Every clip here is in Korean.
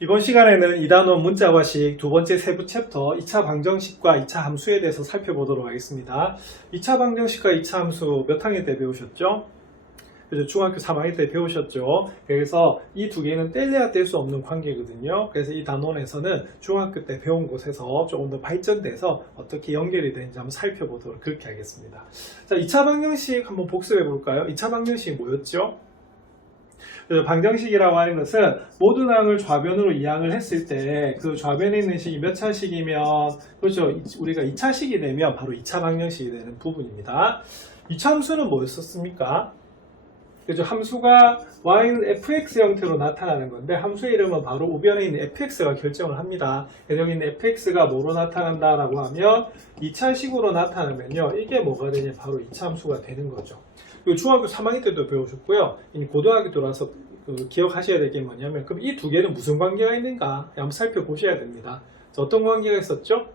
이번 시간에는 2단원 문자과식 두 번째 세부 챕터 2차 방정식과 2차 함수에 대해서 살펴보도록 하겠습니다. 2차 방정식과 2차 함수 몇 학년 때 배우셨죠? 그래서 중학교 3학년 때 배우셨죠? 그래서 이 두 개는 뗄래야 뗄 수 없는 관계거든요. 그래서 이 단원에서는 중학교 때 배운 곳에서 조금 더 발전돼서 어떻게 연결이 되는지 한번 살펴보도록 그렇게 하겠습니다. 자, 2차 방정식 한번 복습해 볼까요? 2차 방정식이 뭐였죠? 그래서 방정식이라고 하는 것은 모든 항을 좌변으로 이항을 했을 때 그 좌변에 있는 식이 몇 차식이면 그렇죠. 우리가 2차식이 되면 바로 2차 방정식이 되는 부분입니다. 2차 함수는 뭐였었습니까? 그죠. 함수가 y는 fx 형태로 나타나는 건데 함수의 이름은 바로 우변에 있는 fx가 결정을 합니다. 여기 있는 fx가 뭐로 나타난다라고 하면 2차식으로 나타나면요. 이게 뭐가 되냐? 바로 2차 함수가 되는 거죠. 그리고 중학교 3학년 때도 배우셨고요. 이미 고등학교 들어와서 기억하셔야 될 게 뭐냐면 그럼 이 두 개는 무슨 관계가 있는가? 한번 살펴보셔야 됩니다. 자, 어떤 관계가 있었죠?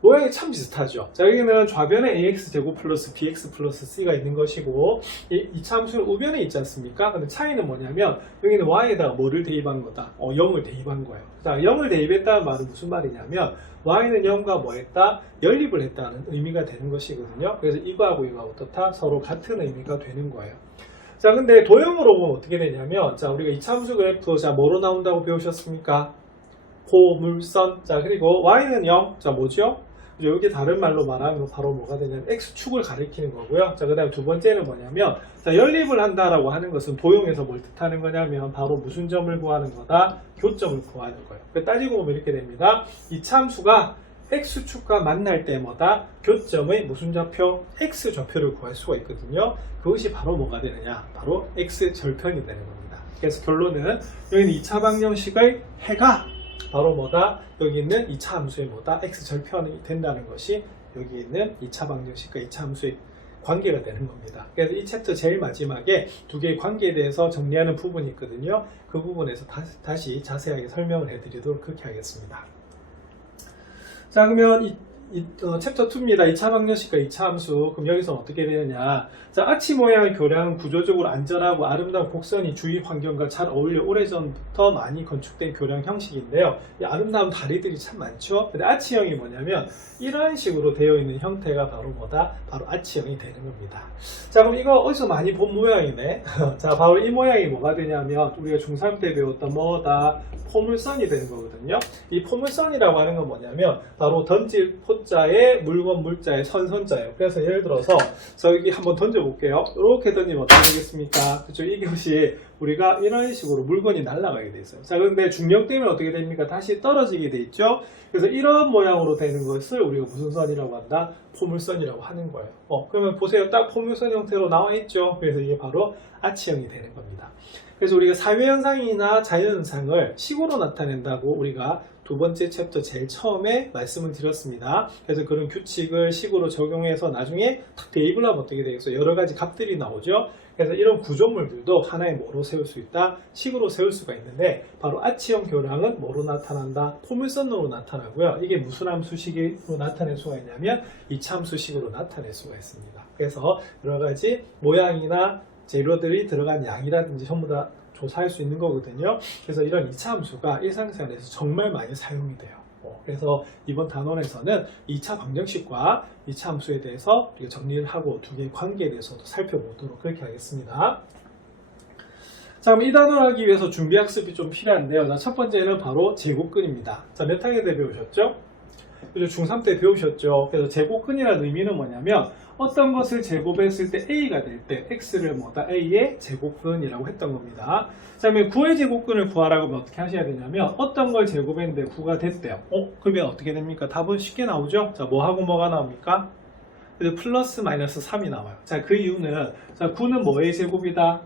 모양이 참 비슷하죠. 자, 여기는 좌변에 ax제곱 플러스 bx 플러스 c가 있는 것이고 이 참수는 우변에 있지 않습니까? 근데 차이는 뭐냐면 여기는 y에다가 뭐를 대입한 거다? 0을 대입한 거예요. 자, 0을 대입했다는 말은 무슨 말이냐면 y는 0과 뭐 했다? 연립을 했다는 의미가 되는 것이거든요. 그래서 이거하고 이거하고 어떻다? 서로 같은 의미가 되는 거예요. 자, 근데 도형으로 보면 어떻게 되냐면 자, 우리가 이 참수 그래프 자, 뭐로 나온다고 배우셨습니까? 고물선. 자, 그리고 y는 0. 자, 뭐죠? 여기 다른 말로 말하면 바로 뭐가 되냐면 x축을 가리키는 거고요. 자, 그 다음에 두 번째는 뭐냐면 자, 연립을 한다라고 하는 것은 도형에서 뭘 뜻하는 거냐면 바로 무슨 점을 구하는 거다? 교점을 구하는 거예요. 따지고 보면 이렇게 됩니다. 이 참수가 x축과 만날 때마다 교점의 무슨 좌표? x좌표를 구할 수가 있거든요. 그것이 바로 뭐가 되느냐? 바로 x절편이 되는 겁니다. 그래서 결론은 여기는 2차 방정식의 해가 바로 뭐다? 여기 있는 2차 함수의 뭐다? x절편이 된다는 것이 여기 있는 2차 방정식과 2차 함수의 관계가 되는 겁니다. 그래서 이 챕터 제일 마지막에 두 개의 관계에 대해서 정리하는 부분이 있거든요. 그 부분에서 다시 자세하게 설명을 해드리도록 그렇게 하겠습니다. 자, 그러면 챕터 2입니다. 2차 방정식과 2차 함수. 그럼 여기서는 어떻게 되느냐. 자, 아치 모양의 교량은 구조적으로 안전하고 아름다운 곡선이 주위 환경과 잘 어울려 오래전부터 많이 건축된 교량 형식인데요. 이 아름다운 다리들이 참 많죠. 근데 아치형이 뭐냐면 이런 식으로 되어 있는 형태가 바로 뭐다? 바로 아치형이 되는 겁니다. 자, 그럼 이거 어디서 많이 본 모양이네. 자, 바로 이 모양이 뭐가 되냐면 우리가 중3 때 배웠던 뭐다? 포물선이 되는 거거든요. 이 포물선이라고 하는 건 뭐냐면 바로 던질 포자에 물건 물자에 선선자예요. 그래서 예를 들어서 저기 한번 던져볼게요. 이렇게 던지면 어떻게 되겠습니까? 그렇죠? 이것이 우리가 이런 식으로 물건이 날아가게 돼 있어요. 자, 그런데 중력 때문에 어떻게 됩니까? 다시 떨어지게 돼 있죠? 그래서 이런 모양으로 되는 것을 우리가 무슨 선이라고 한다? 포물선이라고 하는 거예요. 그러면 보세요. 딱 포물선 형태로 나와 있죠? 그래서 이게 바로 아치형이 되는 겁니다. 그래서 우리가 사회현상이나 자연현상을 식으로 나타낸다고 우리가 두 번째 챕터 제일 처음에 말씀을 드렸습니다. 그래서 그런 규칙을 식으로 적용해서 나중에 탁 대입을 하면 어떻게 되겠어요? 여러 가지 값들이 나오죠. 그래서 이런 구조물들도 하나의 뭐로 세울 수 있다? 식으로 세울 수가 있는데 바로 아치형 교량은 뭐로 나타난다? 포물선으로 나타나고요. 이게 무슨 함수식으로 나타낼 수가 있냐면 이차함수식으로 나타낼 수가 있습니다. 그래서 여러 가지 모양이나 재료들이 들어간 양이라든지 전부 다 조사할 수 있는 거거든요. 그래서 이런 2차 함수가 일상생활에서 정말 많이 사용이 돼요. 그래서 이번 단원에서는 2차 방정식과 2차 함수에 대해서 우리가 정리를 하고 두 개의 관계에 대해서도 살펴보도록 그렇게 하겠습니다. 자, 그럼 이 단원을 하기 위해서 준비학습이 좀 필요한데요. 자, 첫 번째는 바로 제곱근입니다. 자, 몇 학년 때 배우셨죠? 중3 때 배우셨죠? 그래서 제곱근이라는 의미는 뭐냐면 어떤 것을 제곱했을 때 A가 될 때 X를 뭐다? A의 제곱근이라고 했던 겁니다. 자, 그러면 9의 제곱근을 구하라고 하면 어떻게 하셔야 되냐면 어떤 걸 제곱했는데 9가 됐대요. 그러면 어떻게 됩니까? 답은 쉽게 나오죠? 자, 뭐하고 뭐가 나옵니까? 플러스 마이너스 3이 나와요. 자, 그 이유는 자, 9는 뭐의 제곱이다?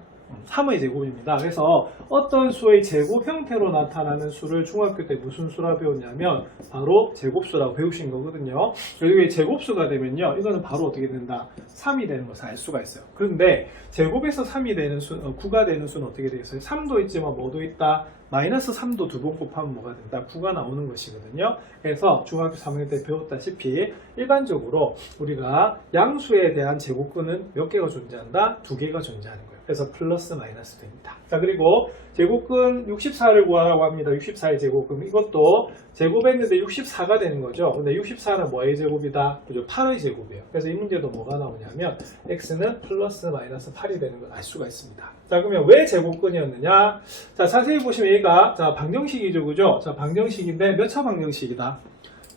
3의 제곱입니다. 그래서 어떤 수의 제곱 형태로 나타나는 수를 중학교 때 무슨 수라 배웠냐면 바로 제곱수라고 배우신 거거든요. 여기 제곱수가 되면요. 이거는 바로 어떻게 된다? 3이 되는 것을 알 수가 있어요. 그런데 제곱에서 3이 되는 수, 9가 되는 수는 어떻게 되겠어요? 3도 있지만 뭐도 있다? 마이너스 3도 두 번 곱하면 뭐가 된다? 9가 나오는 것이거든요. 그래서 중학교 3학년 때 배웠다시피 일반적으로 우리가 양수에 대한 제곱근은 몇 개가 존재한다? 2개가 존재하는 거예요. 그래서 플러스 마이너스 됩니다. 자, 그리고 제곱근 64를 구하라고 합니다. 64의 제곱근. 이것도 제곱했는데 64가 되는 거죠. 근데 64는 뭐의 제곱이다? 그죠? 8의 제곱이에요. 그래서 이 문제도 뭐가 나오냐면 x는 플러스 마이너스 8이 되는 걸 알 수가 있습니다. 자, 그러면 왜 제곱근이었느냐? 자, 자세히 보시면 얘가 자, 방정식이죠. 그죠? 자, 방정식인데 몇 차 방정식이다?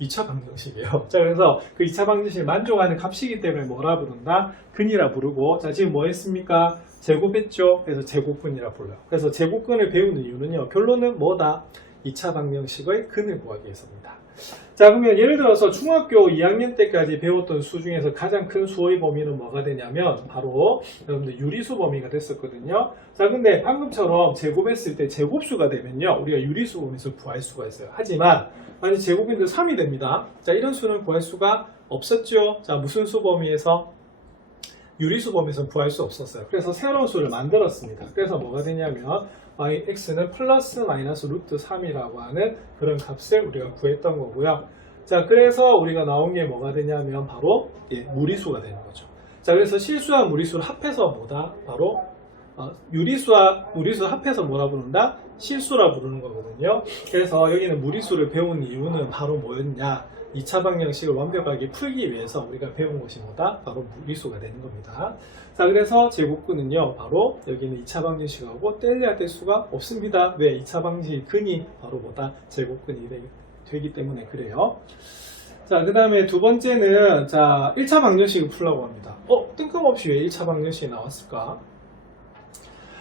2차 방정식이에요. 자, 그래서 그 2차 방정식을 만족하는 값이기 때문에 뭐라 부른다? 근이라 부르고, 자, 지금 뭐 했습니까? 제곱했죠? 그래서 제곱근이라 불러요. 그래서 제곱근을 배우는 이유는요, 결론은 뭐다? 2차 방정식의 근을 구하기 위해서입니다. 자, 그러면 예를 들어서 중학교 2학년 때까지 배웠던 수 중에서 가장 큰 수의 범위는 뭐가 되냐면 바로 여러분들 유리수 범위가 됐었거든요. 자, 근데 방금처럼 제곱했을 때 제곱수가 되면요, 우리가 유리수 범위에서 구할 수가 있어요. 하지만 만약 제곱인데 3이 됩니다. 자, 이런 수는 구할 수가 없었죠. 자, 무슨 수 범위에서? 유리수 범위에서 구할 수 없었어요. 그래서 새로운 수를 만들었습니다. 그래서 뭐가 되냐면 x는 플러스 마이너스 루트 3이라고 하는 그런 값을 우리가 구했던 거고요. 자, 그래서 우리가 나온 게 뭐가 되냐면 바로 무리수가 되는 거죠. 자, 그래서 실수와 무리수를 합해서 뭐다? 바로 유리수와 무리수 합해서 뭐라 부른다? 실수라 부르는 거거든요. 그래서 여기는 무리수를 배운 이유는 바로 뭐였냐? 2차 방정식을 완벽하게 풀기 위해서 우리가 배운 것이 뭐다? 바로 무리수가 되는 겁니다. 자, 그래서 제곱근은요, 바로 여기는 2차 방정식하고 떼려야 될 수가 없습니다. 왜? 2차 방정식 근이 바로 뭐다? 제곱근이 되기 때문에 그래요. 자, 그 다음에 두 번째는, 자, 1차 방정식을 풀라고 합니다. 뜬금없이 왜 1차 방정식이 나왔을까?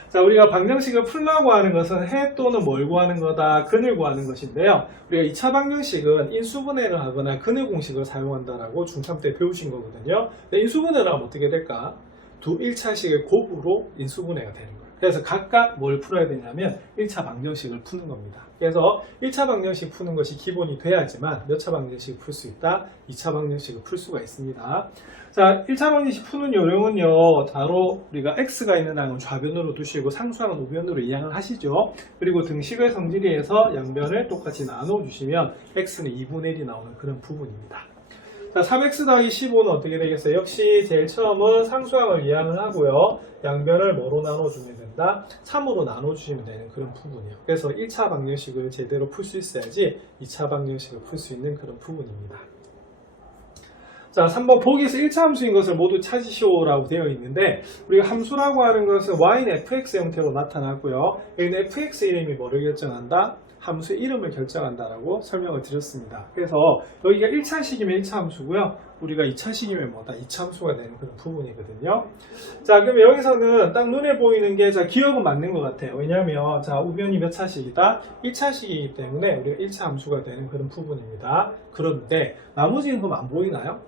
자, 우리가 방정식을 풀라고 하는 것은 해 또는 뭘 구하는 거다? 근을 구하는 것인데요. 우리가 2차 방정식은 인수분해를 하거나 근의 공식을 사용한다라고 중3 때 배우신 거거든요. 근데 인수분해를 하면 어떻게 될까? 두 1차식의 곱으로 인수분해가 되는 거예요. 그래서 각각 뭘 풀어야 되냐면 1차 방정식을 푸는 겁니다. 그래서 1차 방정식 푸는 것이 기본이 돼야지만 몇 차 방정식을 풀 수 있다? 2차 방정식을 풀 수가 있습니다. 자, 1차 방정식 푸는 요령은요, 바로 우리가 x가 있는 항은 좌변으로 두시고 상수항은 우변으로 이항을 하시죠. 그리고 등식의 성질에서 양변을 똑같이 나눠주시면 x는 2분의 1이 나오는 그런 부분입니다. 자, 3x 더하기 15는 어떻게 되겠어요? 역시 제일 처음은 상수항을 이항을 하고요. 양변을 뭐로 나눠주면 된다? 3으로 나눠주시면 되는 그런 부분이에요. 그래서 1차 방정식을 제대로 풀 수 있어야지 2차 방정식을 풀 수 있는 그런 부분입니다. 자, 3번 보기에서 1차 함수인 것을 모두 찾으시오라고 되어 있는데, 우리가 함수라고 하는 것은 y는 fx 형태로 나타나고요. 여기는 fx 이름이 뭐를 결정한다? 함수의 이름을 결정한다라고 설명을 드렸습니다. 그래서 여기가 1차식이면 1차 함수고요. 우리가 2차식이면 뭐다? 2차 함수가 되는 그런 부분이거든요. 자, 그럼 여기서는 딱 눈에 보이는 게, 자, 기억은 맞는 것 같아요. 왜냐하면, 자, 우변이 몇 차식이다? 1차식이기 때문에 우리가 1차 함수가 되는 그런 부분입니다. 그런데 나머지는 그럼 안 보이나요?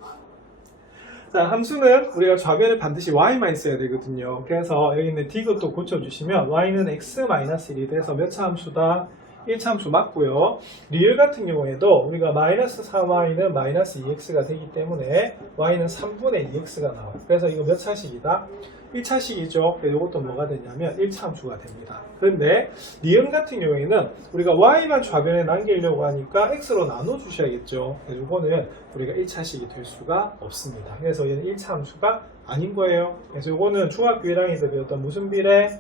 자, 함수는 우리가 좌변에 반드시 y만 있어야 되거든요. 그래서 여기 있는 d것도 고쳐주시면 y는 x-1이 돼서 몇 차 함수다? 1차 함수 맞고요. 리을 같은 경우에도 우리가 마이너스 4y는 마이너스 2x가 되기 때문에 y는 3분의 2x가 나와요. 그래서 이거 몇 차식이다? 1차식이죠. 그래서 이것도 뭐가 되냐면 1차 함수가 됩니다. 그런데 리을 같은 경우에는 우리가 y만 좌변에 남기려고 하니까 x로 나눠주셔야겠죠. 그래서 이거는 우리가 1차식이 될 수가 없습니다. 그래서 얘는 1차 함수가 아닌 거예요. 그래서 이거는 중학교 1학년 때 배웠던 무슨 비례?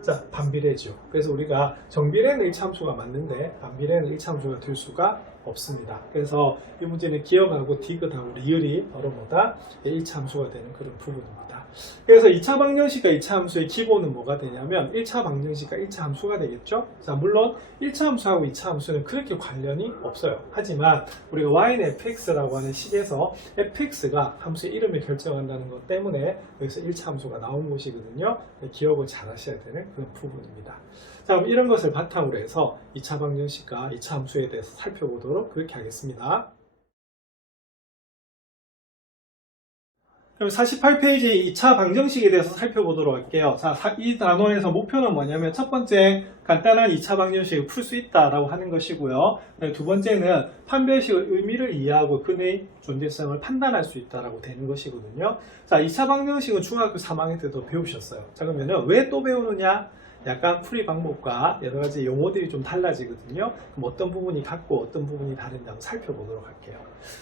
자, 반비례죠. 그래서 우리가 정비례는 1차 함수가 맞는데 반비례는 1차 함수가 될 수가 없습니다. 그래서 이 문제는 기억하고 디귿하고 리을이 바로 뭐다? 1차 함수가 되는 그런 부분입니다. 그래서 2차 방정식과 2차 함수의 기본은 뭐가 되냐면 1차 방정식과 1차 함수가 되겠죠. 자, 물론 1차 함수하고 2차 함수는 그렇게 관련이 없어요. 하지만 우리가 y는 fx라고 하는 식에서 fx가 함수의 이름을 결정한다는 것 때문에 여기서 1차 함수가 나온 것이거든요. 기억을 잘 하셔야 되는 그런 부분입니다. 자, 그럼 이런 것을 바탕으로 해서 2차 방정식과 2차 함수에 대해서 살펴보도록 그렇게 하겠습니다. 그럼 48페이지 2차 방정식에 대해서 살펴보도록 할게요. 자, 이 단원에서 목표는 뭐냐면 첫 번째, 간단한 2차 방정식을 풀 수 있다라고 하는 것이고요. 두 번째는 판별식의 의미를 이해하고 근의 존재성을 판단할 수 있다라고 되는 것이거든요. 자, 2차 방정식은 중학교 3학년 때도 배우셨어요. 자, 그러면 왜 또 배우느냐? 약간 풀이 방법과 여러 가지 용어들이 좀 달라지거든요. 그럼 어떤 부분이 같고 어떤 부분이 다른지 한번 살펴보도록 할게요.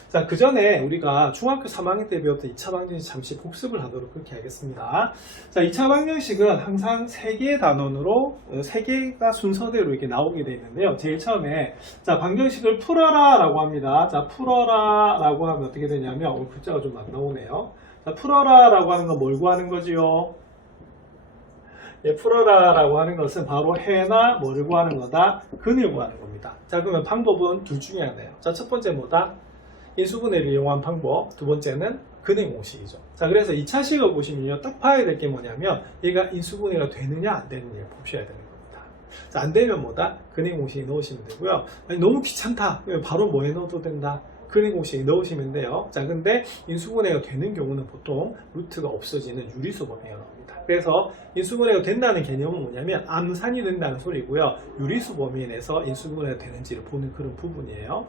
자, 그 전에 우리가 중학교 3학년 때 배웠던 2차 방정식 잠시 복습을 하도록 그렇게 하겠습니다. 자, 2차 방정식은 항상 3개의 단원으로 3개가 순서대로 이렇게 나오게 되어 있는데요. 제일 처음에 자, 방정식을 풀어라 라고 합니다. 자, 풀어라 라고 하면 어떻게 되냐면 오늘 글자가 좀 안 나오네요. 자, 풀어라 라고 하는 건 뭘 구하는 거지요? 예, 풀어라 라고 하는 것은 바로 해나 뭐를 구하는 거다? 근을 구하는 겁니다. 자, 그러면 방법은 둘 중에 하나예요. 자, 첫 번째 뭐다? 인수분해를 이용한 방법. 두 번째는 근의 공식이죠. 자, 그래서 2차식을 보시면요, 딱 봐야 될 게 뭐냐면 얘가 인수분해가 되느냐 안 되느냐를 보셔야 되는 겁니다. 자, 안 되면 뭐다? 근의 공식에 넣으시면 되고요. 아니, 너무 귀찮다. 그러면 바로 뭐에 넣어도 된다? 근의 공식에 넣으시면 돼요. 자, 근데 인수분해가 되는 경우는 보통 루트가 없어지는 유리수 범위가 나옵니다. 그래서 인수분해가 된다는 개념은 뭐냐면 암산이 된다는 소리고요. 유리수 범위 내에서 인수분해가 되는지를 보는 그런 부분이에요.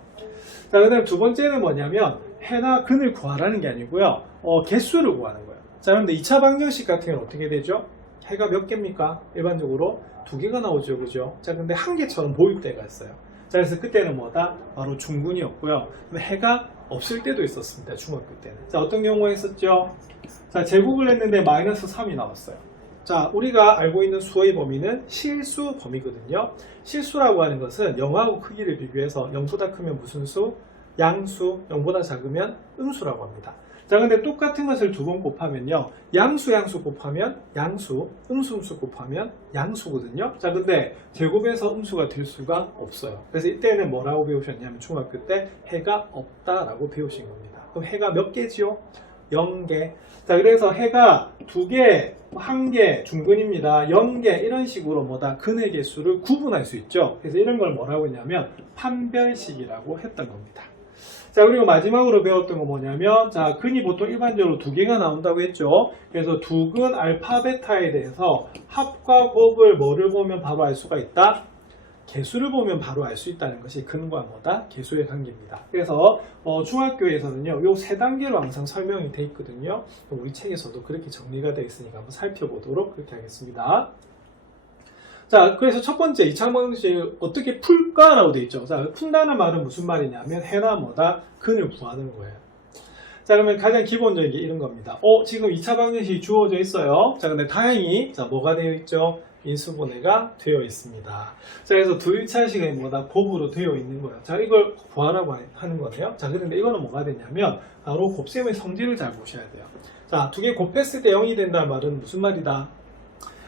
자, 그 다음 두 번째는 뭐냐면 해나 근을 구하라는 게 아니고요. 개수를 구하는 거예요. 자, 그런데 2차 방정식 같은 경우는 어떻게 되죠? 해가 몇 개입니까? 일반적으로 2개가 나오죠. 그죠? 자, 근데 한 개처럼 보일 때가 있어요. 자, 그래서 그때는 뭐다? 바로 중군이었고요. 해가 없을 때도 있었습니다. 중학교 때는. 자, 어떤 경우가 있었죠? 자, 제곱을 했는데 마이너스 3이 나왔어요. 자, 우리가 알고 있는 수의 범위는 실수 범위거든요. 실수라고 하는 것은 0하고 크기를 비교해서 0보다 크면 무슨 수? 양수, 0보다 작으면 음수라고 합니다. 자, 근데 똑같은 것을 두 번 곱하면요, 양수 곱하면 양수, 음수 곱하면 양수거든요. 자, 근데 제곱에서 음수가 될 수가 없어요. 그래서 이때는 뭐라고 배우셨냐면 중학교 때 해가 없다라고 배우신 겁니다. 그럼 해가 몇 개지요? 0개. 자, 그래서 해가 2개, 1개, 중근입니다. 0개, 이런 식으로 뭐다? 근의 개수를 구분할 수 있죠. 그래서 이런 걸 뭐라고 했냐면 판별식이라고 했던 겁니다. 자, 그리고 마지막으로 배웠던 건 뭐냐면, 자, 근이 보통 일반적으로 2개가 나온다고 했죠. 그래서 두근 알파 베타에 대해서 합과 곱을 뭐를 보면 바로 알 수가 있다? 개수를 보면 바로 알 수 있다는 것이 근과 뭐다? 개수의 관계입니다. 그래서 중학교에서는요, 요 3단계로 항상 설명이 돼 있거든요. 우리 책에서도 그렇게 정리가 되어 있으니까 한번 살펴보도록 그렇게 하겠습니다. 자, 그래서 첫 번째 2차 방정식 어떻게 풀까라고 되어 있죠. 자, 푼다는 말은 무슨 말이냐면 해나 뭐다? 근을 구하는 거예요. 자, 그러면 가장 기본적인 게 이런 겁니다. 지금 2차 방정식이 주어져 있어요. 자, 근데 다행히 자, 뭐가 되어 있죠? 인수분해가 되어 있습니다. 자, 그래서 2차식은 뭐다? 곱으로 되어 있는 거예요. 자, 이걸 구하라고 하는 거네요. 자, 그런데 이거는 뭐가 되냐면 바로 곱셈의 성질을 잘 보셔야 돼요. 자, 2개 곱했을 때 0이 된다는 말은 무슨 말이다?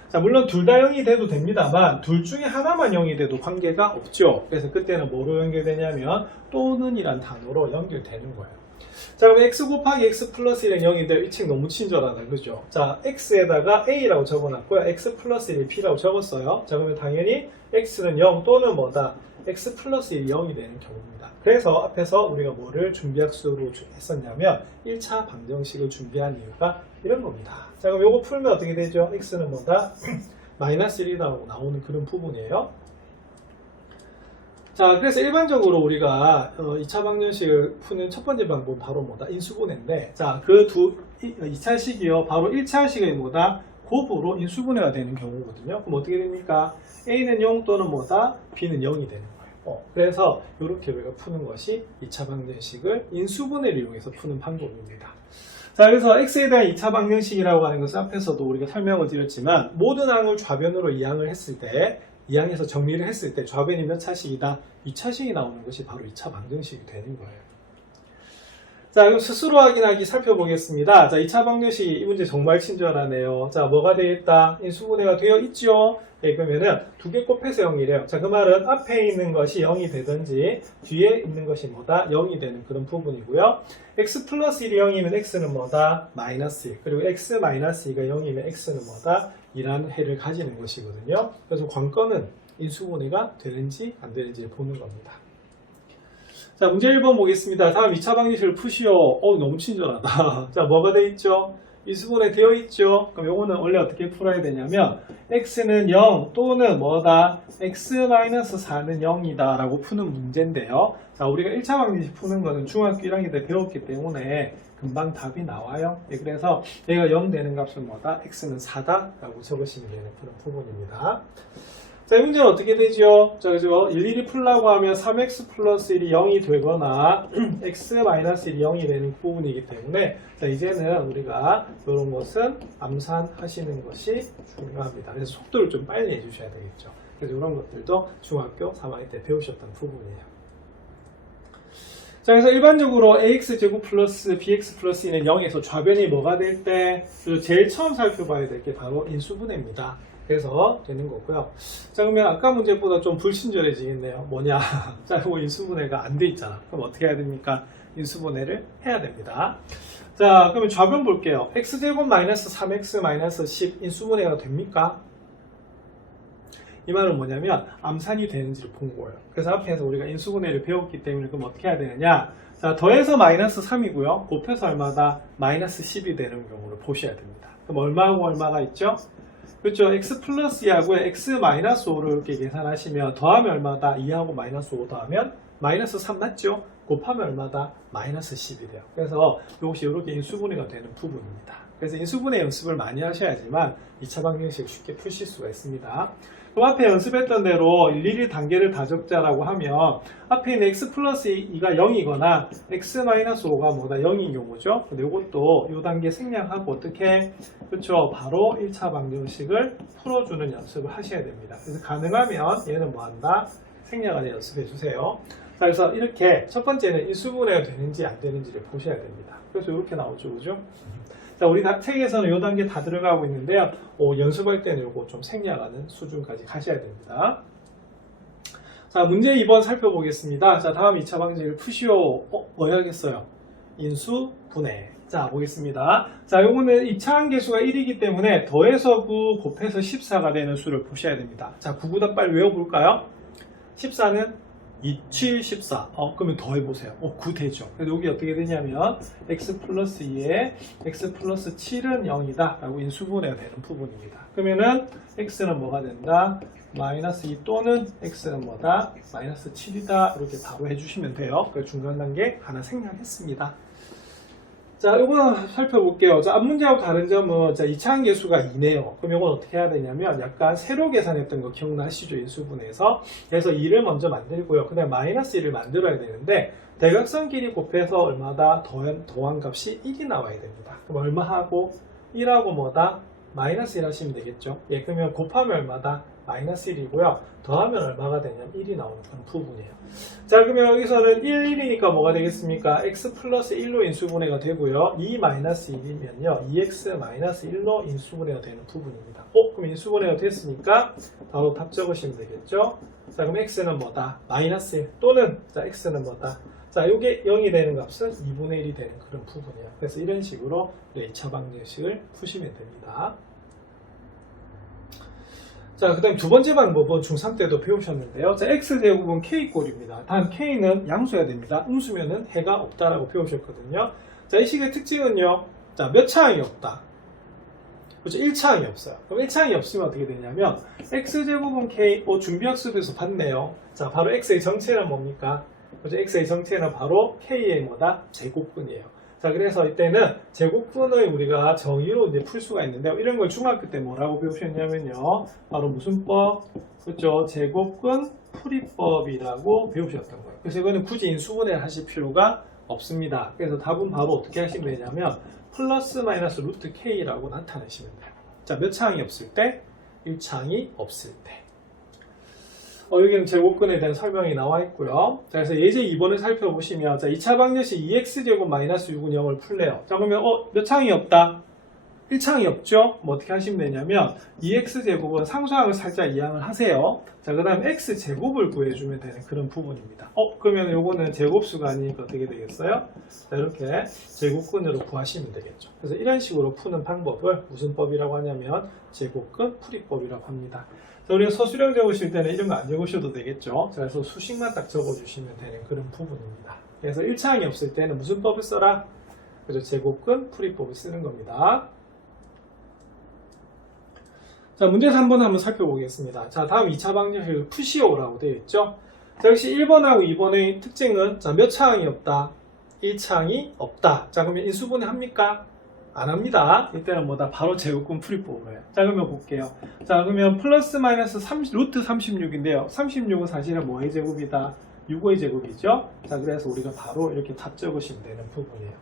자, 물론 둘 다 0이 돼도 됩니다만 둘 중에 하나만 0이 돼도 관계가 없죠. 그래서 그때는 뭐로 연결되냐면 또는 이란 단어로 연결되는 거예요. 자, 그럼 x 곱하기 x 플러스 1은 0이 돼요. 이 책 너무 친절하다. 그죠? 자, x에다가 a라고 적어놨고요. x 플러스 1이 b라고 적었어요. 자, 그러면 당연히 x는 0 또는 뭐다? x 플러스 1이 0이 되는 경우입니다. 그래서 앞에서 우리가 뭐를 준비학습으로 했었냐면 1차 방정식을 준비한 이유가 이런 겁니다. 자, 그럼 요거 풀면 어떻게 되죠? x는 뭐다? 마이너스 1이라고 나오는 그런 부분이에요. 자, 그래서 일반적으로 우리가 2차 방정식을 푸는 첫 번째 방법은 바로 뭐다? 인수분해인데, 자, 그 2차식이요. 바로 1차식의 뭐다? 곱으로 인수분해가 되는 경우거든요. 그럼 어떻게 됩니까? A는 0 또는 뭐다? B는 0이 되는 거예요. 그래서 이렇게 우리가 푸는 것이 2차 방정식을 인수분해를 이용해서 푸는 방법입니다. 자, 그래서 x에 대한 2차 방정식이라고 하는 것은 앞에서도 우리가 설명을 드렸지만 모든 항을 좌변으로 이항을 했을 때 이항에서 정리를 했을 때 좌변이 몇 차식이다? 2차식이 나오는 것이 바로 2차 방정식이 되는 거예요. 자, 그럼 스스로 확인하기 살펴보겠습니다. 자, 2차 방정식 이 문제 정말 친절하네요. 자, 뭐가 되어 있다? 인수분해가 되어 있죠? 네, 그러면은 2개 곱해서 0이래요. 자, 그 말은 앞에 있는 것이 0이 되든지 뒤에 있는 것이 뭐다? 0이 되는 그런 부분이고요. x 플러스 1이 0이면 x는 뭐다? 마이너스 1. 그리고 x 마이너스 2가 0이면 x는 뭐다? 이라는 해를 가지는 것이거든요. 그래서 관건은 인수분해가 되는지 안 되는지를 보는 겁니다. 자, 문제 1번 보겠습니다. 다음 2차 방정식을 푸시오. 너무 친절하다. 자, 뭐가 되어 있죠? 인수분해 되어 있죠? 그럼 요거는 원래 어떻게 풀어야 되냐면 x는 0 또는 뭐다? x-4는 0이다 라고 푸는 문제인데요. 자, 우리가 1차 방정식 푸는 거는 중학교 1학년 때 배웠기 때문에 금방 답이 나와요. 예, 그래서 얘가 0 되는 값은 뭐다? x는 4다 라고 적으시면 되는 그런 부분입니다. 자, 이 문제는 어떻게 되죠? 자, 그죠? 일일이 풀라고 하면 3x 플러스 1이 0이 되거나 x 마이너스 1이 0이 되는 부분이기 때문에 자, 이제는 우리가 이런 것은 암산하시는 것이 중요합니다. 그래서 속도를 좀 빨리 해주셔야 되겠죠. 그래서 이런 것들도 중학교 3학년 때 배우셨던 부분이에요. 자, 그래서 일반적으로 ax제곱 플러스 bx 플러스 2는 0에서 좌변이 뭐가 될 때 제일 처음 살펴봐야 될 게 바로 인수분해입니다. 그래서 되는 거고요. 자, 그러면 아까 문제보다 좀 불친절해지겠네요. 뭐냐? 자, 이거 인수분해가 안 돼 있잖아. 그럼 어떻게 해야 됩니까? 인수분해를 해야 됩니다. 자, 그러면 좌변 볼게요. x제곱 마이너스 3x 마이너스 10 인수분해가 됩니까? 이 말은 뭐냐면 암산이 되는지를 본 거예요. 그래서 앞에서 우리가 인수분해를 배웠기 때문에 그럼 어떻게 해야 되느냐? 자, 더해서 마이너스 3이고요. 곱해서 얼마다? 마이너스 10이 되는 경우를 보셔야 됩니다. 그럼 얼마하고 얼마가 있죠? 그렇죠. x 플러스 2하고 x 마이너스 5를 이렇게 계산하시면 더하면 얼마다? 2하고 마이너스 5 더하면 마이너스 3 맞죠? 곱하면 얼마다? 마이너스 10이 돼요. 그래서 이것이 이렇게 인수분해가 되는 부분입니다. 그래서 인수분해 연습을 많이 하셔야지만 2차 방정식 쉽게 푸실 수가 있습니다. 그럼 앞에 연습했던 대로 일일이 단계를 다적자라고 하면 앞에 있는 x 플러스 2가 0이거나 x 마이너스 5가 뭐다? 0인 경우죠. 근데 이것도 이 단계 생략하고 어떻게? 그렇죠. 바로 1차 방정식을 풀어주는 연습을 하셔야 됩니다. 그래서 가능하면 얘는 뭐 한다? 생략하는 연습해 주세요. 자, 그래서 이렇게 첫 번째는 인수분해가 되는지 안 되는지를 보셔야 됩니다. 그래서 이렇게 나오죠. 그죠? 자, 우리 책에서는 이 단계 다 들어가고 있는데요. 연습할 때는 이거 좀 생략하는 수준까지 가셔야 됩니다. 자, 문제 2번 살펴보겠습니다. 자, 다음 2차 방정식을 푸시오. 뭐 해야겠어요? 인수분해. 자, 보겠습니다. 자, 요거는 2차 함계수가 1이기 때문에 더해서 9 곱해서 14가 되는 수를 보셔야 됩니다. 자, 9보다 빨리 외워볼까요? 14는 27, 14. 그러면 더해보세요. 9 되죠. 그래서 여기 어떻게 되냐면, x 플러스 2에 x 플러스 7은 0이다. 라고 인수분해가 되는 부분입니다. 그러면은, x는 뭐가 된다? 마이너스 2 또는 x는 뭐다? 마이너스 7이다. 이렇게 바로 해주시면 돼요. 그 중간 단계 하나 생략했습니다. 자, 이거 살펴볼게요. 자, 앞 문제하고 다른 점은, 자, 2차 함계수가 2네요. 그럼 이건 어떻게 해야 되냐면, 약간 새로 계산했던 거 기억나시죠? 인수분해에서. 그래서 2를 먼저 만들고요. 그 다음에 마이너스 1을 만들어야 되는데, 대각선 길이 곱해서 얼마다? 더한 값이 1이 나와야 됩니다. 그럼 얼마 하고? 1하고 뭐다? 마이너스 1 하시면 되겠죠? 예, 그러면 곱하면 얼마다? 마이너스 1이고요. 더하면 얼마가 되냐면 1이 나오는 그런 부분이에요. 자, 그러면 여기서는 1, 1이니까 뭐가 되겠습니까? x 플러스 1로 인수분해가 되고요. 2 마이너스 1이면요. 2x 마이너스 1로 인수분해가 되는 부분입니다. 그럼 인수분해가 됐으니까 바로 답 적으시면 되겠죠? 자, 그럼 x는 뭐다? 마이너스 1 또는 자, x는 뭐다? 자, 이게 0이 되는 값은 2분의 1이 되는 그런 부분이에요. 그래서 이런 식으로 2차 방정식을 푸시면 됩니다. 자, 그 다음 두 번째 방법은 중3 때도 배우셨는데요. 자, x제곱은 k꼴입니다. 단 k는 양수여야 됩니다. 음수면은 해가 없다라고 배우셨거든요. 자, 이 식의 특징은요. 자, 몇 차항이 없다. 그렇죠? 1차항이 없어요. 그럼 1차항이 없으면 어떻게 되냐면 x제곱은 k, 준비학습에서 봤네요. 자, 바로 x의 정체는 뭡니까? 그렇죠? x의 정체는 바로 k의 뭐다? 제곱근이에요. 자, 그래서 이때는 제곱근의 우리가 정의로 이제 풀 수가 있는데요. 이런 걸 중학교 때 뭐라고 배우셨냐면요. 바로 무슨 법? 그렇죠? 제곱근 풀이법이라고 배우셨던 거예요. 그래서 이거는 굳이 인수분해 하실 필요가 없습니다. 그래서 답은 바로 어떻게 하시면 되냐면 플러스 마이너스 루트 k라고 나타내시면 돼요. 자, 몇 차항이 없을 때? 1차항이 없을 때. 여기는 제곱근에 대한 설명이 나와 있고요. 자, 그래서 예제 2번을 살펴보시면, 자, 2차 방정식 2x제곱 마이너스 6은 0을 풀래요. 자, 그러면, 몇 창이 없다? 1창이 없죠? 뭐 어떻게 하시면 되냐면, 2x제곱은 상수항을 살짝 이항을 하세요. 자, 그 다음에 x제곱을 구해주면 되는 그런 부분입니다. 그러면 요거는 제곱수가 아니니까 어떻게 되겠어요? 자, 이렇게 제곱근으로 구하시면 되겠죠. 그래서 이런 식으로 푸는 방법을 무슨 법이라고 하냐면, 제곱근 풀이법이라고 합니다. 자, 우리가 서술형 적으실 때는 이런 거 안 적으셔도 되겠죠. 자, 그래서 수식만 딱 적어주시면 되는 그런 부분입니다. 그래서 1차항이 없을 때는 무슨 법을 써라? 그래서 제곱근 풀이법을 쓰는 겁니다. 자, 문제 3번 한번 살펴보겠습니다. 자, 다음 2차 방정식을 푸시오라고 되어 있죠. 자, 역시 1번하고 2번의 특징은 자, 몇 차항이 없다? 이 창이 없다. 자, 그러면 인수분해 합니까? 안 합니다. 이때는 뭐다? 바로 제곱근 풀이법으로 해요. 자, 그러면 볼게요. 자, 그러면 플러스 마이너스 루트 36인데요. 36은 사실은 뭐의 제곱이다? 6의 제곱이죠. 자, 그래서 우리가 바로 이렇게 답 적으시면 되는 부분이에요.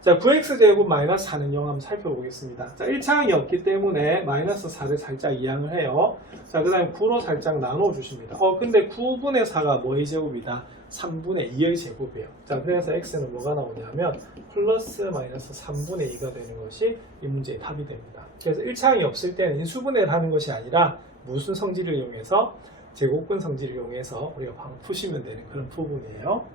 자, 9x제곱 마이너스 4는 0 한번 살펴보겠습니다. 자, 1차항이 없기 때문에 마이너스 4를 살짝 이항을 해요. 자, 그 다음에 9로 살짝 나눠주십니다. 근데 9분의 4가 뭐의 제곱이다? 3분의 2의 제곱이에요. 자, 그래서 x는 뭐가 나오냐면 플러스 마이너스 3분의 2가 되는 것이 이 문제의 답이 됩니다. 그래서 1차항이 없을 때는 인수분해를 하는 것이 아니라 무슨 성질을 이용해서? 제곱근 성질을 이용해서 우리가 바로 푸시면 되는 그런 부분이에요.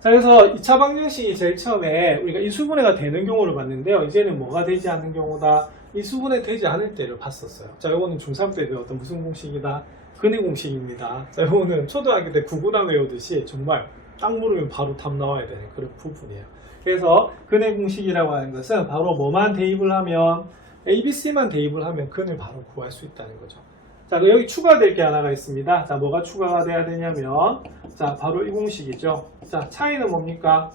자, 그래서 2차 방정식이 제일 처음에 우리가 인수분해가 되는 경우를 봤는데요. 이제는 뭐가 되지 않는 경우다? 인수분해 되지 않을 때를 봤었어요. 자, 이거는 중3 때 배웠던 무슨 공식이다? 근해 공식입니다. 자, 이거는 초등학교 때 구구단 외우듯이 정말 딱 물으면 바로 답 나와야 되는 그런 부분이에요. 그래서 근해 공식이라고 하는 것은 바로 뭐만 대입을 하면 ABC만 대입을 하면 근을 바로 구할 수 있다는 거죠. 자, 여기 추가될 게 하나가 있습니다. 자, 뭐가 추가가 돼야 되냐면, 자, 바로 이 공식이죠. 자, 차이는 뭡니까?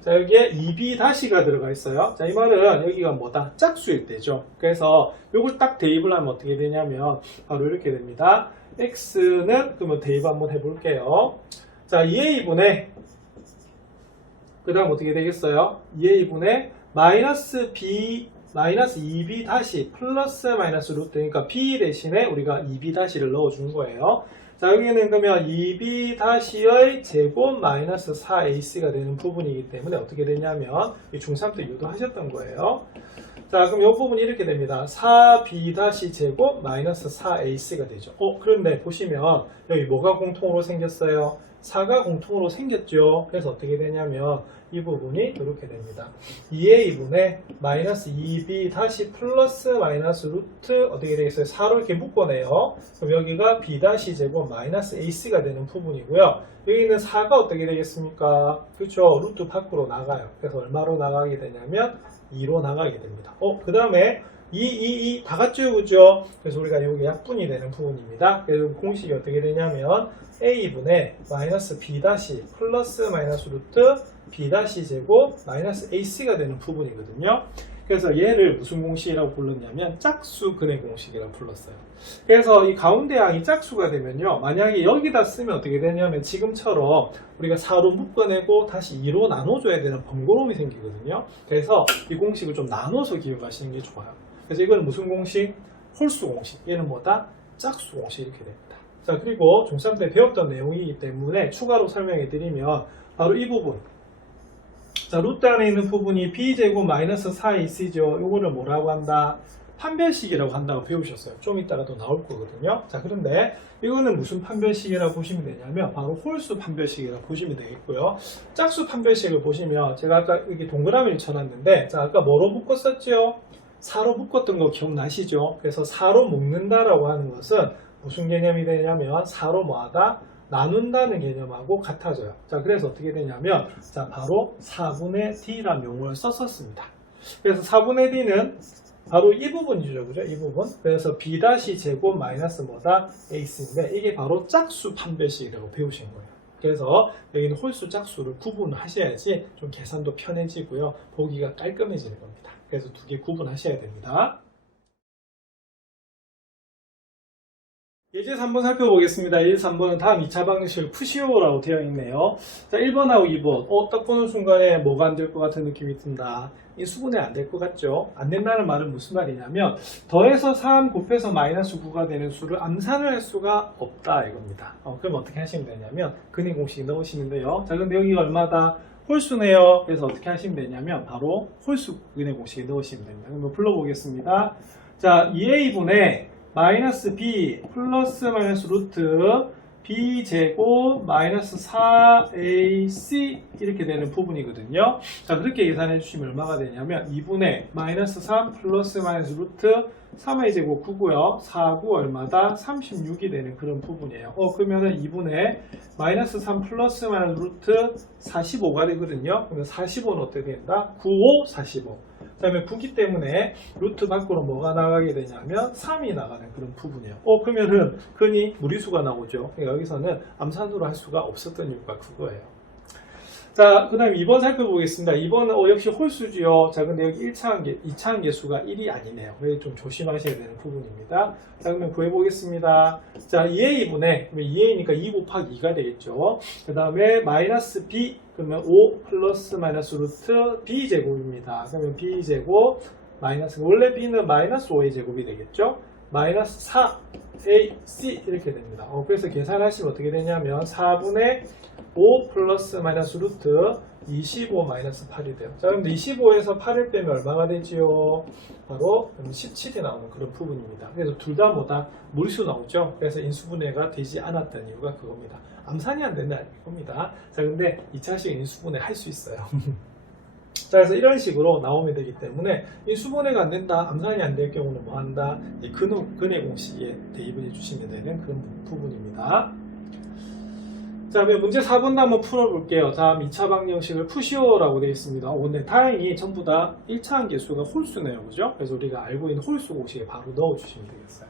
자, 여기에 2b-가 들어가 있어요. 자, 이 말은 여기가 뭐다? 짝수일 때죠. 그래서 요걸 딱 대입을 하면 어떻게 되냐면, 바로 이렇게 됩니다. x는, 그러면 대입 한번 해볼게요. 자, 2a분의, 그 다음 어떻게 되겠어요? 2a분의 마이너스 2b 다시 플러스 마이너스 루트, 그러니까 b 대신에 우리가 2b 다시를 넣어준 거예요. 자, 여기는 그러면 2b 다시의 제곱 마이너스 4ac가 되는 부분이기 때문에 어떻게 되냐면 중3 때 유도하셨던 거예요. 자, 그럼 이 부분이 이렇게 됩니다. 4b 다시 제곱 마이너스 4ac가 되죠. 그런데 보시면 여기 뭐가 공통으로 생겼어요? 4가 공통으로 생겼죠. 그래서 어떻게 되냐면 이 부분이 이렇게 됩니다. 2a분의 마이너스 2b 다시 플러스 마이너스 루트 어떻게 되겠어요? 4로 이렇게 묶어내요. 그럼 여기가 b 다시 제곱 마이너스 ac가 되는 부분이고요. 여기는 4가 어떻게 되겠습니까? 그렇죠. 루트 밖으로 나가요. 그래서 얼마로 나가게 되냐면 2로 나가게 됩니다. 그 다음에 2 다 같죠, 그죠? 그래서 우리가 여기 약분이 되는 부분입니다. 그래서 공식이 어떻게 되냐면 a분의 마이너스 b 다시 플러스 마이너스 루트 b 다시 제곱 마이너스 ac가 되는 부분이거든요. 그래서 얘를 무슨 공식이라고 불렀냐면 짝수 근해 공식이라고 불렀어요. 그래서 이 가운데 항이 짝수가 되면요, 만약에 여기다 쓰면 어떻게 되냐면 지금처럼 우리가 4로 묶어내고 다시 2로 나눠줘야 되는 번거로움이 생기거든요. 그래서 이 공식을 좀 나눠서 기억하시는 게 좋아요. 그래서 이건 무슨 공식? 홀수 공식. 얘는 뭐다? 짝수 공식. 이렇게 됩니다. 자, 그리고 중3 때 배웠던 내용이기 때문에 추가로 설명해 드리면 바로 이 부분. 자, 루트 안에 있는 부분이 b제곱 마이너스 4ac죠. 요거를 뭐라고 한다? 판별식이라고 한다고 배우셨어요. 좀 이따가 또 나올 거거든요. 자, 그런데 이거는 무슨 판별식이라고 보시면 되냐면 바로 홀수 판별식이라고 보시면 되겠고요. 짝수 판별식을 보시면 제가 아까 여기 동그라미를 쳐놨는데, 자, 아까 뭐로 묶었었죠? 4로 묶었던 거 기억나시죠? 그래서 4로 묶는다라고 하는 것은 무슨 개념이 되냐면 4로 뭐하다? 나눈다는 개념하고 같아져요. 자, 그래서 어떻게 되냐면, 자, 바로 4분의 d라는 용어를 썼었습니다. 그래서 4분의 d는 바로 이 부분이죠, 그죠? 이 부분. 그래서 b 제곱 마이너스 뭐다? ac인데 이게 바로 짝수 판별식이라고 배우신 거예요. 그래서 여기는 홀수 짝수를 구분을 하셔야지 좀 계산도 편해지고요, 보기가 깔끔해지는 겁니다. 그래서 두 개 구분하셔야 됩니다. 예제 3번 살펴보겠습니다. 예제 3번은 다음 2차 방정식을 푸시오라고 되어 있네요. 자, 1번하고 2번. 딱 보는 순간에 뭐가 안 될 것 같은 느낌이 든다. 이 수분해 안 될 것 같죠? 안 된다는 말은 무슨 말이냐면 더해서 3 곱해서 마이너스 9가 되는 수를 암산을 할 수가 없다 이겁니다. 그럼 어떻게 하시면 되냐면 근해 공식 넣으시는데요. 자, 근데 여기가 얼마다? 홀수네요. 그래서 어떻게 하시면 되냐면 바로 홀수 근해 공식에 넣으시면 됩니다. 그럼 불러보겠습니다. 자, 2a분의 마이너스 b 플러스 마이너스 루트 b 제곱 마이너스 4ac 이렇게 되는 부분이거든요. 자, 그렇게 계산해 주시면 얼마가 되냐면 2분의 마이너스 3 플러스 마이너스 루트 3의 제곱 9고요. 4, 9 얼마다? 36이 되는 그런 부분이에요. 그러면은 2분의 마이너스 3 플러스 마이너스 루트 45가 되거든요. 그러면 45는 어떻게 된다? 9, 5, 45. 그 다음에 9기 때문에 루트 밖으로 뭐가 나가게 되냐면 3이 나가는 그런 부분이에요. 그러면은 근이 무리수가 나오죠. 그러니까 여기서는 암산으로 할 수가 없었던 이유가 그거예요. 자, 그 다음에 2번 살펴보겠습니다. 2번은 역시 홀수지요. 자, 근데 여기 2차항 계수가 1이 아니네요. 그래서 좀 조심하셔야 되는 부분입니다. 자, 그러면 구해보겠습니다. 자, 2a분의, 2a니까 2 곱하기 2가 되겠죠. 그 다음에 마이너스 b, 그러면 5 플러스 마이너스 루트 b 제곱입니다. 그러면 b 제곱 마이너스, 원래 b는 마이너스 5a 제곱이 되겠죠. 마이너스 4a c 이렇게 됩니다. 그래서 계산하시면 어떻게 되냐면 4분의 5 플러스 마이너스 루트 25 마이너스 8이 돼요. 자, 그럼 25에서 8을 빼면 얼마가 되지요? 바로 17이 나오는 그런 부분입니다. 그래서 둘 다 뭐다? 무리수 나오죠? 그래서 인수분해가 되지 않았던 이유가 그겁니다. 암산이 안 된다는 겁니다. 자, 근데 2차식 인수분해 할 수 있어요. 자, 그래서 이런 식으로 나오면 되기 때문에 인수분해가 안 된다, 암산이 안 될 경우는 뭐 한다? 근의 공식에 대입을 해주시면 되는 그런 부분입니다. 자, 그럼 문제 4번도 한번 풀어볼게요. 다음 2차 방정식을 푸시오라고 되어 있습니다. 근데 다행히 전부 다 1차항 계수가 홀수네요. 그죠? 그래서 우리가 알고 있는 홀수 공식에 바로 넣어주시면 되겠어요.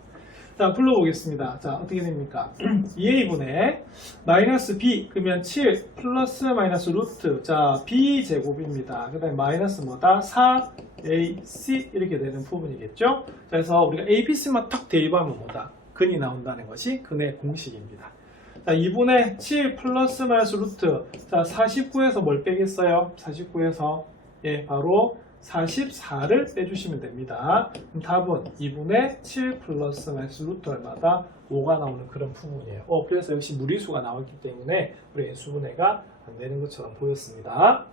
자, 불러보겠습니다. 자, 어떻게 됩니까? 2a분의 마이너스 b, 그러면 7 플러스 마이너스 루트, 자, b 제곱입니다. 그 다음에 마이너스 뭐다? 4ac 이렇게 되는 부분이겠죠? 그래서 우리가 abc만 탁 대입하면 뭐다? 근이 나온다는 것이 근의 공식입니다. 자, 2분의 7 플러스 마이너스 루트, 자, 49에서 뭘 빼겠어요? 49에서 바로 44를 빼주시면 됩니다. 그럼 답은 2분의 7 플러스 마이너스 루트 얼마다? 5가 나오는 그런 부분이에요. 그래서 역시 무리수가 나왔기 때문에 우리 인수분해가 안 되는 것처럼 보였습니다.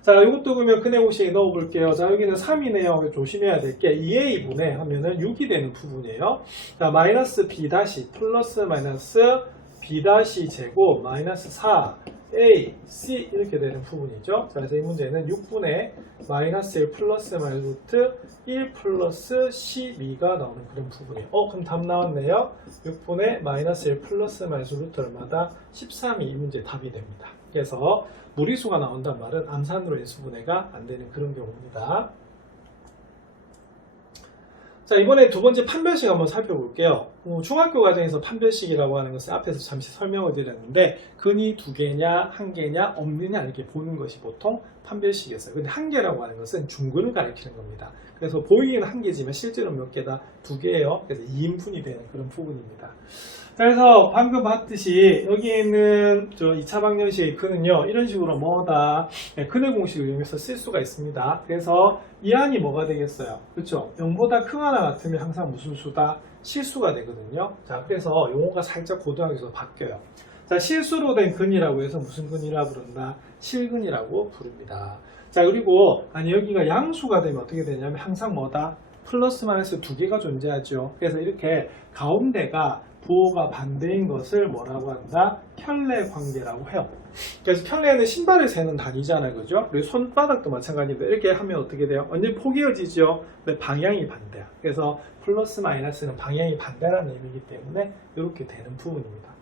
자, 이것도 그러면 근의 공식에 넣어볼게요. 자, 여기는 3이네요. 조심해야 될 게 2a분의 하면은 6이 되는 부분이에요. 자, 마이너스 b 다시 플러스 마이너스 b 다시 제곱 마이너스 4a c 이렇게 되는 부분이죠. 자, 그래서 이 문제는 6분의 마이너스 1 플러스 마이너스 루트 1 플러스 12가 나오는 그런 부분이에요. 그럼 답 나왔네요. 6분의 마이너스 1 플러스 마이너스 루트 얼마다? 13이 이 문제 답이 됩니다. 그래서 무리수가 나온단 말은 암산으로 인수분해가 안 되는 그런 경우입니다. 자, 이번에 두 번째 판별식 한번 살펴볼게요. 중학교 과정에서 판별식이라고 하는 것을 앞에서 잠시 설명을 드렸는데 근이 두 개냐, 한 개냐, 없느냐 이렇게 보는 것이 보통 판별식이었어요. 근데 한 개라고 하는 것은 중근을 가리키는 겁니다. 그래서 보이기는 한 개지만 실제로 몇 개다? 두 개예요. 그래서 2인분이 되는 그런 부분입니다. 그래서 방금 봤듯이 여기 있는 2차 방정식의 근은요, 이런 식으로 뭐다? 근의 공식을 이용해서 쓸 수가 있습니다. 그래서 이 안이 뭐가 되겠어요? 그렇죠? 0보다 큰 하나 같으면 항상 무슨 수다? 실수가 되거든요. 자, 그래서 용어가 살짝 고등학교에서 바뀌어요. 자, 실수로 된 근이라고 해서 무슨 근이라 부른다? 실근이라고 부릅니다. 자, 그리고 여기가 양수가 되면 어떻게 되냐면 항상 뭐다? 플러스 마이너스 두 개가 존재하죠. 그래서 이렇게 가운데가 부호가 반대인 것을 뭐라고 한다? 편례 관계라고 해요. 그래서 편례는 신발을 세는 단위잖아요. 그죠? 그리고 손바닥도 마찬가지인데 이렇게 하면 어떻게 돼요? 완전히 포개어지죠? 근데 방향이 반대야. 그래서 플러스 마이너스는 방향이 반대라는 의미이기 때문에 이렇게 되는 부분입니다.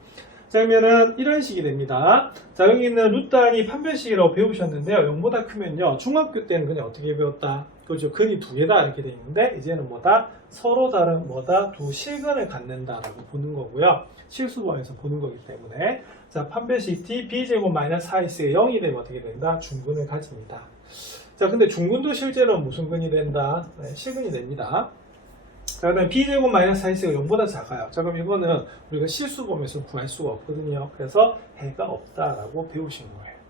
자, 그러면은 이런 식이 됩니다. 자, 여기 있는 루트안이 판별식이라고 배우셨는데요. 0보다 크면요. 중학교 때는 그냥 어떻게 배웠다? 그렇죠. 근이 두 개다 이렇게 되어 있는데 이제는 뭐다? 서로 다른 뭐다? 두 실근을 갖는다라고 보는 거고요. 실수범에서 보는 거기 때문에 자, 판별식 t b제곱 마이너스 4x가 0이 되면 어떻게 된다? 중근을 가집니다. 자, 근데 중근도 실제로 무슨 근이 된다? 실근이 됩니다. 자, 그 다음에 b제곱 마이너스 4x가 0보다 작아요. 자, 그럼 이거는 우리가 실수범에서 구할 수가 없거든요. 그래서 해가 없다라고 배우신 거예요.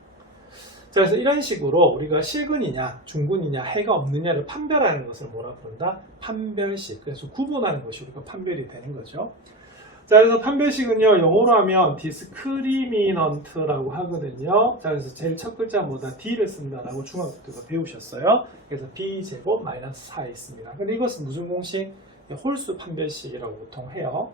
자, 그래서 이런 식으로 우리가 실근이냐 중근이냐 해가 없느냐를 판별하는 것을 뭐라 부른다? 판별식. 그래서 구분하는 것이 우리가 판별이 되는 거죠. 자, 그래서 판별식은요, 영어로 하면 discriminant라고 하거든요. 자, 그래서 제일 첫 글자 뭐다? D를 쓴다라고 중학교 때도 배우셨어요. 그래서 B제곱 마이너스 4 있습니다. 근데 이것은 무슨 공식? 홀수 판별식이라고 보통 해요.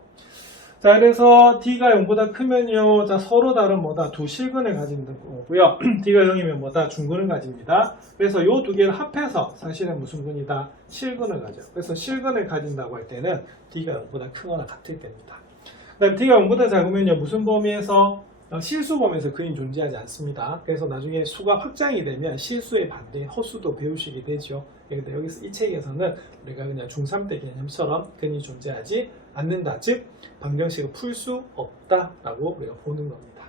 자, 그래서 D가 0보다 크면요, 자, 서로 다른 뭐다? 두 실근을 가진다는 거고요. D가 0이면 뭐다? 중근을 가집니다. 그래서 요 두 개를 합해서 사실은 무슨 근이다? 실근을 가져요. 그래서 실근을 가진다고 할 때는 D가 0보다 크거나 같을 때입니다. 그 다음 D가 0보다 작으면요, 무슨 범위에서? 실수 범위에서 근이 존재하지 않습니다. 그래서 나중에 수가 확장이 되면 실수의 반대, 허수도 배우시게 되죠. 근데 여기서 이 책에서는 우리가 그냥 중3 때 개념처럼 근이 존재하지 않는다. 즉, 방정식을 풀 수 없다라고 우리가 보는 겁니다.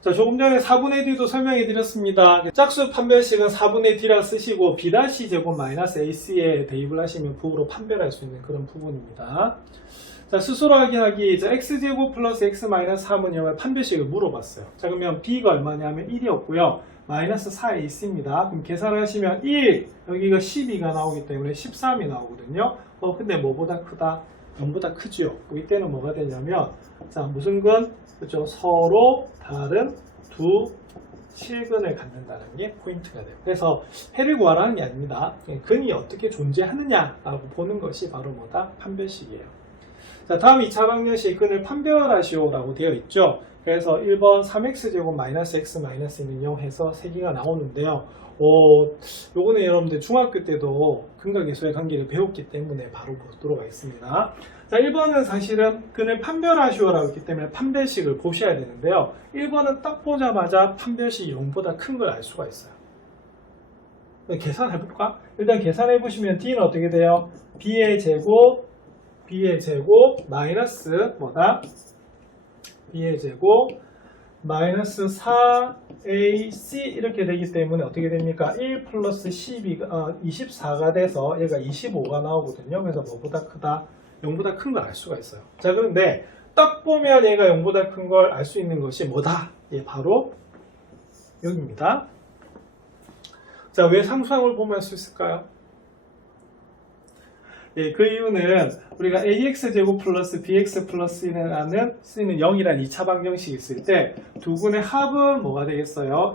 자, 조금 전에 4분의 D도 설명해 드렸습니다. 짝수 판별식은 4분의 D라 쓰시고 B-제곱 마이너스 AC에 대입을 하시면 부호로 판별할 수 있는 그런 부분입니다. 자, 스스로 확인하기. 자, X제곱 플러스 X 마이너스 3은 영의 판별식을 물어봤어요. 자, 그러면 B가 얼마냐면 1이었고요. 마이너스 4AC입니다. 그럼 계산을 하시면 1, 여기가 12가 나오기 때문에 13이 나오거든요. 근데 뭐보다 크다? 0보다 크죠. 이때는 뭐가 되냐면, 자, 무슨 근? 그렇죠. 서로 다른 두 실근을 갖는다는 게 포인트가 돼요. 그래서 해를 구하라는 게 아닙니다. 근이 어떻게 존재하느냐라고 보는 것이 바로 뭐다? 판별식이에요. 자, 다음 2차 방정식 근을 판별하시오라고 되어 있죠. 그래서 1번 3x제곱 마이너스 x 마이너스는 0 해서 3개가 나오는데요. 요거는 여러분들 중학교 때도 근과 계수의 관계를 배웠기 때문에 바로 보도록 하겠습니다. 자, 1번은 사실은 근을 판별하시오라고 했기 때문에 판별식을 보셔야 되는데요. 1번은 딱 보자마자 판별식이 0보다 큰 걸 알 수가 있어요. 계산해볼까? 일단 계산해보시면 D는 어떻게 돼요? B의 제곱 마이너스 뭐다? B의 제곱 마이너스 4AC 이렇게 되기 때문에 어떻게 됩니까? 1 플러스 24가 돼서 얘가 25가 나오거든요. 그래서 뭐보다 크다? 0보다 큰 걸 알 수가 있어요. 자, 그런데 딱 보면 얘가 0보다 큰 걸 알 수 있는 것이 뭐다? 예, 바로 여기입니다. 자, 왜 상수항을 보면 할 수 있을까요? 예, 그 이유는 우리가 AX제곱 플러스 BX 플러스 C는 0이라는 2차 방정식이 있을 때 두 근의 합은 뭐가 되겠어요?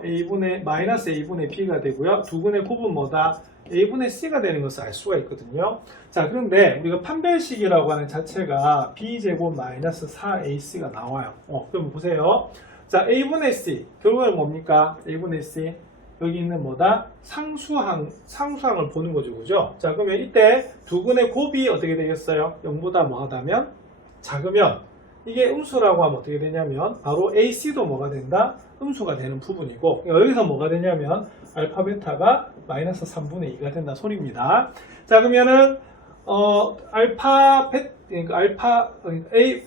마이너스 A분의 B가 되고요. 두 근의 곱은 뭐다? A분의 C가 되는 것을 알 수가 있거든요. 자, 그런데 우리가 판별식이라고 하는 자체가 B제곱 마이너스 4AC가 나와요. 그럼 보세요. 자, A분의 C. 결국은 뭡니까? A분의 C. 여기 있는 뭐다? 상수항을 보는 거죠. 그죠? 자, 그러면 이때 두 근의 곱이 어떻게 되겠어요? 0보다 뭐하다면? 작으면 이게 음수라고 하면 어떻게 되냐면 바로 AC도 뭐가 된다? 음수가 되는 부분이고 여기서 뭐가 되냐면 알파 베타가 마이너스 3분의 2가 된다 소리입니다. 자, 그러면은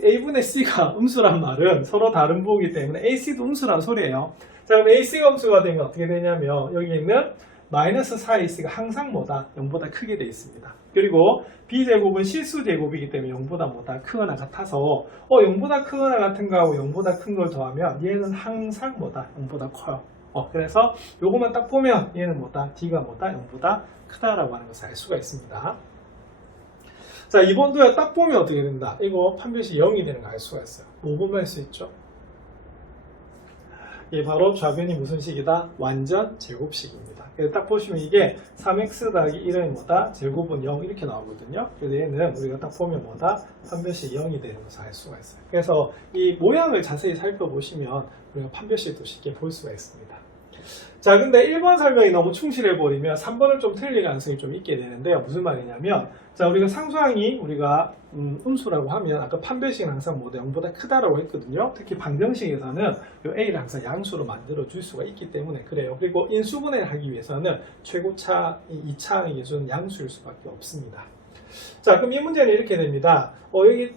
A분의 C가 음수란 말은 서로 다른 부호이기 때문에 AC도 음수란 소리예요. 자, 그럼 AC가 음수가 되면 어떻게 되냐면 여기 있는 마이너스 4AC가 항상 뭐다? 0보다 크게 되어 있습니다. 그리고 B제곱은 실수 제곱이기 때문에 0보다 뭐다? 크거나 같아서 0보다 크거나 같은 거하고 0보다 큰 걸 더하면 얘는 항상 뭐다? 0보다 커요. 그래서 요것만 딱 보면 얘는 뭐다? D가 뭐다? 0보다 크다라고 하는 것을 알 수가 있습니다. 자, 이번도야 딱 보면 어떻게 된다? 이거 판별식 0이 되는 거 알 수가 있어요. 뭐 보면 할 수 있죠? 예, 바로 좌변이 무슨 식이다? 완전 제곱식입니다. 그래서 딱 보시면 이게 3x 더하기 1은 뭐다? 제곱은 0 이렇게 나오거든요. 그래서 얘는 우리가 딱 보면 뭐다? 판별식 0이 되는 것을 알 수가 있어요. 그래서 이 모양을 자세히 살펴보시면 우리가 판별식도 쉽게 볼 수가 있습니다. 자, 근데 1번 설명이 너무 충실해버리면 3번을 좀 틀릴 가능성이 좀 있게 되는데요. 무슨 말이냐면, 자, 우리가 상수항이 우리가 음수라고 하면 아까 판별식은 항상 뭐다? 0보다 크다라고 했거든요. 특히 방정식에서는 이 A를 항상 양수로 만들어 줄 수가 있기 때문에 그래요. 그리고 인수분해를 하기 위해서는 최고차, 2차의 기준은 양수일 수밖에 없습니다. 자, 그럼 이 문제는 이렇게 됩니다. 여기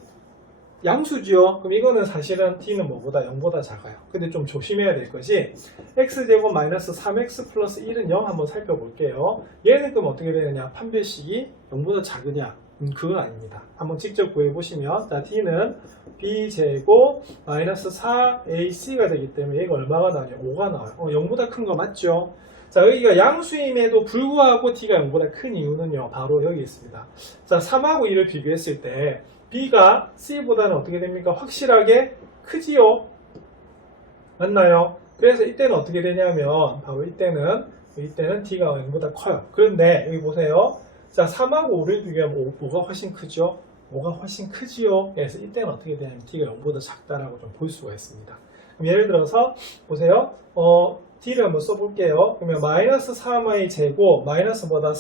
양수지요. 그럼 이거는 사실은 T는 뭐보다 0보다 작아요. 근데 좀 조심해야 될 것이 X제곱 마이너스 3X 플러스 1은 0 한번 살펴볼게요. 얘는 그럼 어떻게 되느냐? 판별식이 0보다 작으냐? 그건 아닙니다. 한번 직접 구해보시면 자, T는 B제곱 마이너스 4AC가 되기 때문에 얘가 얼마가 나와요? 5가 나와요. 0보다 큰 거 맞죠? 자, 여기가 양수임에도 불구하고 T가 0보다 큰 이유는요. 바로 여기 있습니다. 자, 3하고 2를 비교했을 때 B가 C보다는 어떻게 됩니까? 확실하게 크지요? 맞나요? 그래서 이때는 어떻게 되냐면 바로 이때는 T가 0보다 커요. 그런데 여기 보세요. 자, 3하고 5를 비교하면 5가 훨씬 크죠? 5가 훨씬 크지요? 그래서 이때는 어떻게 되냐면 T가 0보다 작다라고 좀 볼 수가 있습니다. 그럼 예를 들어서 보세요. T를 한번 써볼게요. 그러면 마이너스 3의 제곱 마이너스보다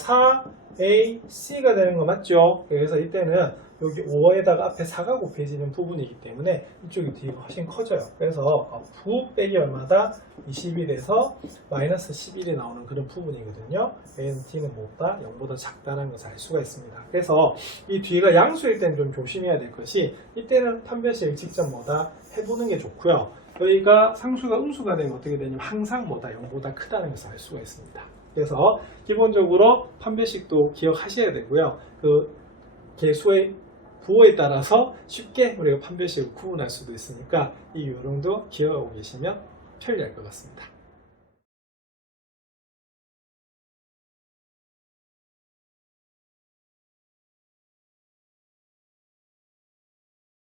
4AC가 되는 거 맞죠? 그래서 이때는 여기 5에다가 앞에 4가 곱해지는 부분이기 때문에 이쪽이 D가 훨씬 커져요. 그래서 9 빼기 얼마다? 20이 돼서 마이너스 11이 나오는 그런 부분이거든요. 얘는 D는 뭐보다 0보다 작다는 것을 알 수가 있습니다. 그래서 이 뒤가 양수일 때는 좀 조심해야 될 것이 이때는 판별식을 직접 해보는 게 좋고요. 여기가 상수가 음수가 되면 어떻게 되냐면 항상 뭐다 0보다 크다는 것을 알 수가 있습니다. 그래서 기본적으로 판별식도 기억하셔야 되고요. 그 개수의 부호에 따라서 쉽게 우리가 판별식을 구분할 수도 있으니까 이 요령도 기억하고 계시면 편리할 것 같습니다.